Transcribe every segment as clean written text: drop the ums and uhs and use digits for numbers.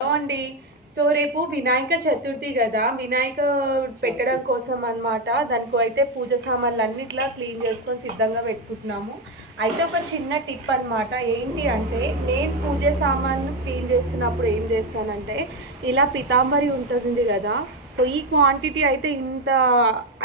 Hello అండి. So రేపు వినాయక చతుర్థి కదా, వినాయక పెట్టడం కోసం అనమాట. దానికి అయితే పూజ సామాన్లు అన్నిట్లా క్లీన్ చేసుకొని సిద్ధంగా పెట్టుకుంటున్నాము. అయితే ఒక చిన్న టిప్ అనమాట. ఏంటి అంటే, నేను పూజ సామాన్లు క్లీన్ చేస్తున్నప్పుడు ఏం చేస్తానంటే, ఇలా పితాంబరి ఉంటుంది కదా, సో ఈ క్వాంటిటీ అయితే ఇంత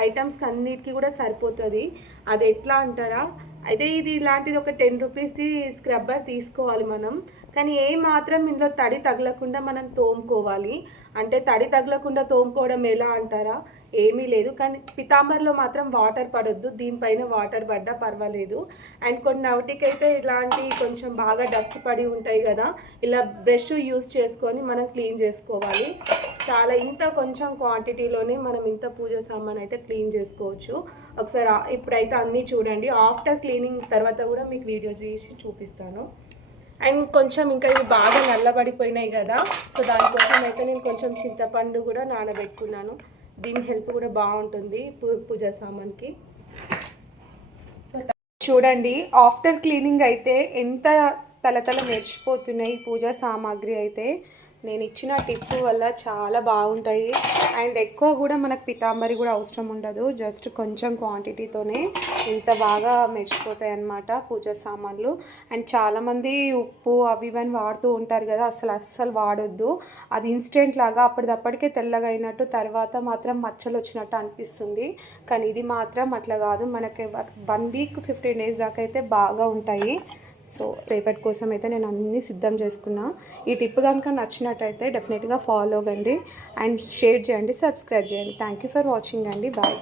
ఐటమ్స్కి అన్నిటికీ కూడా సరిపోతుంది. అది ఎట్లా అంటారా, అయితే ఇది ఇలాంటిది ఒక 10 రూపీస్ది స్క్రబ్బర్ తీసుకోవాలి మనం. కానీ ఏ మాత్రం ఇందులో తడి తగలకుండా మనం తోముకోవాలి. అంటే తడి తగలకుండా తోముకోవడం ఎలా అంటారా, ఏమీ లేదు. కానీ పితాంబర్లో మాత్రం వాటర్ పడొద్దు, దీనిపైన వాటర్ పడ్డా పర్వాలేదు. అండ్ కొన్ని నవటికైతే ఇలాంటి కొంచెం బాగా డస్ట్ పడి ఉంటాయి కదా, ఇలా బ్రష్ యూస్ చేసుకొని మనం క్లీన్ చేసుకోవాలి. చాలా ఇంత కొంచెం క్వాంటిటీలోనే మనం ఇంత పూజ సామాన్ అయితే క్లీన్ చేసుకోవచ్చు. ఒకసారి ఇప్పుడైతే అన్నీ చూడండి. ఆఫ్టర్ క్లీనింగ్ తర్వాత కూడా మీకు వీడియో చేసి చూపిస్తాను. అండ్ కొంచెం ఇంకా ఇవి బాగా నల్లబడిపోయినాయి కదా, సో దానికోసం అయితే నేను కొంచెం చింతపండు కూడా నానబెట్టుకున్నాను. దీని హెల్ప్ కూడా బాగుంటుంది పూజ సామాన్కి. సో చూడండి, ఆఫ్టర్ క్లీనింగ్ అయితే ఎంత తలతల మెరిచిపోతున్నాయి పూజా సామాగ్రి అయితే. నేను ఇచ్చిన టిప్ వల్ల చాలా బాగుంటాయి. అండ్ ఎక్కువ కూడా మనకు పితాంబరి కూడా అవసరం ఉండదు, జస్ట్ కొంచెం క్వాంటిటీతోనే ఇంత బాగా మెరిచిపోతాయి అన్నమాట పూజా సామాన్లు. అండ్ చాలామంది ఉప్పు అవి ఇవన్నీ వాడుతూ ఉంటారు కదా, అస్సలు వాడొద్దు. అది ఇన్స్టెంట్ లాగా అప్పటిదప్పటికే తెల్లగా అయినట్టు, తర్వాత మాత్రం మచ్చలు వచ్చినట్టు అనిపిస్తుంది. కానీ ఇది మాత్రం అట్లా కాదు, మనకి 1 వీక్ 15 డేస్ దాకా అయితే బాగా ఉంటాయి. సో రేపటి కోసం అయితే నేను అన్నీ సిద్ధం చేసుకున్నా. ఈ టిప్ కనుక నచ్చినట్టయితే డెఫినెట్గా ఫాలో అవ్వండి అండ్ షేర్ చేయండి, సబ్స్క్రైబ్ చేయండి. థ్యాంక్ యూ ఫర్ వాచింగ్ అండి. బాయ్.